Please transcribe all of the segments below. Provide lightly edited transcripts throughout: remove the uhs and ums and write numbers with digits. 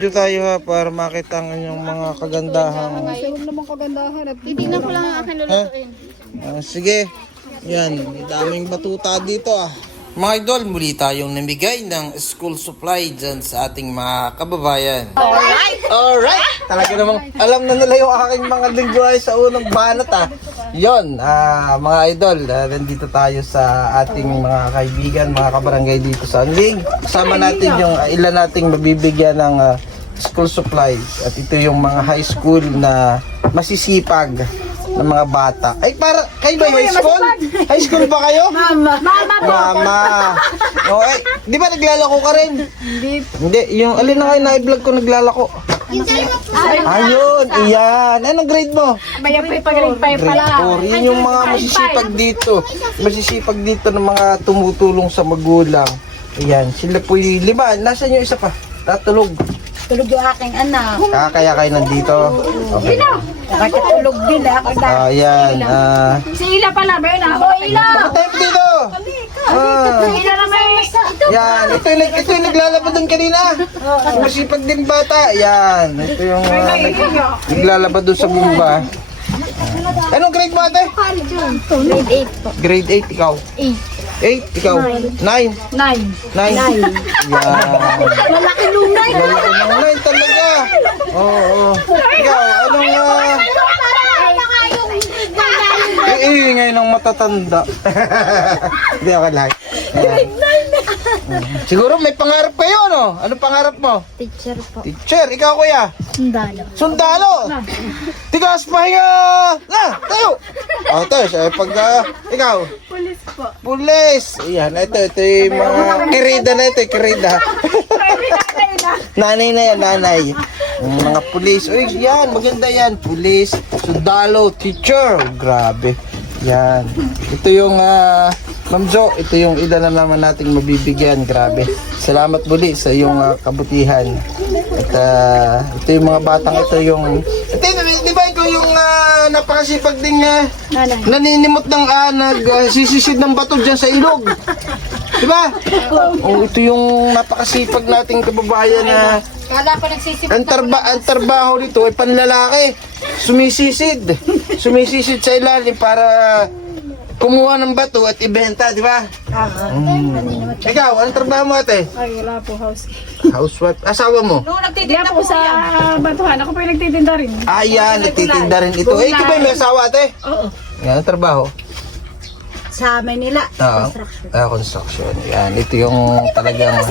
Dito tayo ha, para makita ang inyong mga kagandahan. Huwag naman kagandahan. Titignan ko lang ang aking lulutuin. Sige, yan, daming batuta dito ah. Mga idol, muli tayong namigay ng school supply dyan sa ating mga kababayan. Alright! Talaga namang alam na nila yung aking mga lingwahe sa unang banat ah. Yon, mga idol, nandito tayo sa ating mga kaibigan, mga kabarangay dito sa Anling. Kasama natin yung ilan nating mabibigyan ng school supplies. At ito yung mga high school na masisipag ng mga bata. Ay, para, kayo ba yung high school? High school ba kayo? Mama. Okay. Di ba naglalako ka rin? Hindi. Yung alin na kayo na i-vlog ko naglalako. Ayun, iyan. Anong grade mo? Grade 5 pala. Grade 4. Yun yung mga masisipag dito. Masisipag dito ng mga tumutulong sa magulang. Ayan. Sila po yung 5. Nasaan yung isa pa? Tatulog. Tulog yung aking anak. Kaya kayo nandito. Okay. Nakatulog din ako na. Ayan. Si Ila pala ba yun? Ila! Time dito! Ila naman. Yan. Ito yung naglalaba doon kanina. Masipag din bata. Yan. Ito yung naglalaba doon sa bumba. Anong grade mo ate? Grade 8 po. Grade 8 ikaw. 8 ikaw. 9. 9. 9. Yan. Lalaki nung 9. Lalaki ng 9 talaga. Oo. Ikaw, anong iingay ng matatanda. Hindi ako lang. Siguro may pangarap kayo, no? Ano pangarap mo? Teacher po. Teacher, ikaw kuya? Sundalo. Sundalo! Tigas pahinga! Tayo! O, tayo. Pag, ikaw? Pulis po. Pulis! Ayan, ito yung mga kirida na ito, kirida. Nanay na yan, nanay. Yung mga pulis. Uy, yan, maganda yan. Pulis, sundalo, teacher. Grabe. Yan. Ito yung, Ma'am Jo, ito yung ilan na naman nating mabibigyan. Grabe. Salamat muli sa iyong kabutihan. At ito yung mga batang ito yung... Di ba ikaw yung napakasipag ding naninimot ng nagsisisid ng bato dyan sa ilog? Di ba? Oh, ito yung napakasipag nating kababayan na... Kala pa nagsisipag. Ang trabaho nito ay panlalaki. Sumisisid. Sumisid sa ilalim para kumuha ng bato at ibenta, di ba? Ikaw, anong trabaho mo ate? Ay, wala po house. Housewife. Asawa mo? Nung Hindi nagtitinda po po sa batuhan. Ako po yung nagtitinda rin. Ayan, nagtitinda rin ito. Eh, ikaw ba may asawa ate? Oo. Yan, ang trabaho? Sa Manila. Construction. Yan, ito yung talagang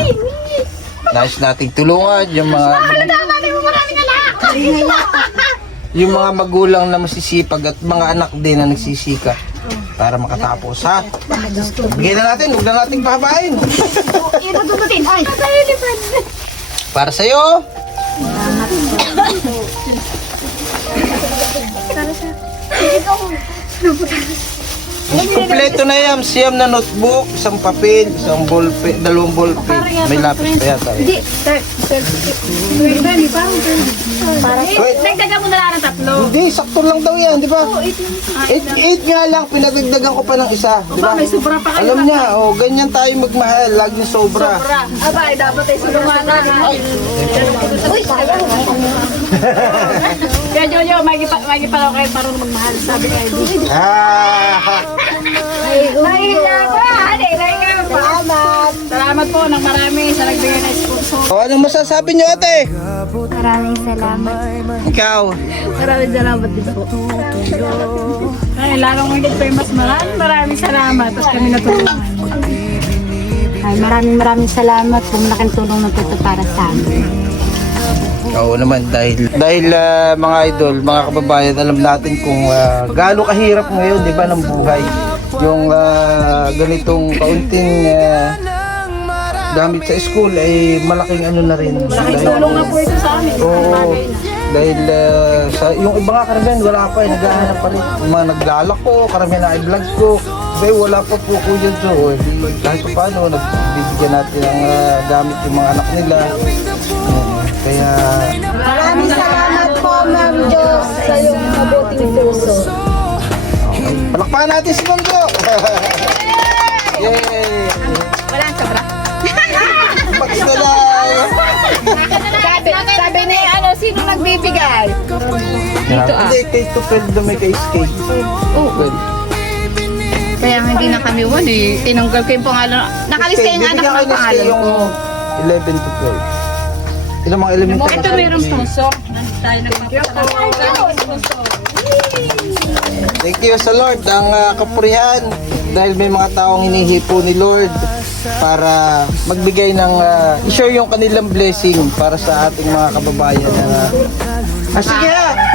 nais nating tulungan. Yung mga... yung mga magulang na masisipag at mga anak din na nagsisika para makatapos ha. Bigyan na natin, huwag na nating pahabain. Para sa'yo. Kompleto na yan. Siyam na notebook, isang papel, isang ballpen, dalawang ballpen. May lapis pa yata. Hindi. Wait. Nagdaga mo na lang ng 3. Hindi, sakto lang daw yan, di ba? 8 nga lang, pinagdagdagan ko pa ng isa, di ba? May sobra pa kayo. Alam niya, oh, ganyan tayo magmahal, laging sobra. Aba, dapat ay sulunganan. Uy, sayang. Kaya Jojo, magi pa daw kayo marunong magmahal. Sabi nga ito. Nahihila pa. Salamat po ng marami sa nagbigay na sponsor. O, anong masasabi niyo ate? Maraming salamat. Ikaw? Maraming salamat din po. Ay, lalong higit pa yung mas maraming salamat. Tapos kami natulungan. Ay, maraming salamat kung malaking tulong na ito para sa amin. Oo naman, dahil mga idol, mga kababayan, alam natin kung gaano kahirap ngayon, di ba, ng buhay. Yung ganitong kaunting gamit sa school ay malaking ano na rin. Malaking tulong na po ito sa amin. Oo, dahil yung iba nga karamihan wala pa, naghahanap pa rin. Yung mga naglalako, karamihan na i-vlog ko. Dahil wala pa po ko yun so, kahit pa paano, nagbibigyan natin ang gamit yung mga anak nila. Kaya... Maraming salamat po, Ma'am Diyos, sa iyong mabuting puso. Palakpakan natin si Ma'am Jo! Yay! Walang sobra. Max na lang! Sabi sino nagbibigay? Dito Hindi, K-12 na may ka-SK. Oo. Kaya hindi na kami tinanggal ko yung pangalan. Nakalistay yung anak ng pangalan yung ko. 11 to 12. Ilang mga elementary? Ito mayroong sponsor. Tayo Thank you sa Lord ang kapurihan dahil may mga taong hinihipo ni Lord para magbigay ng i-share yung kanilang blessing para sa ating mga kababayan. Sige ha!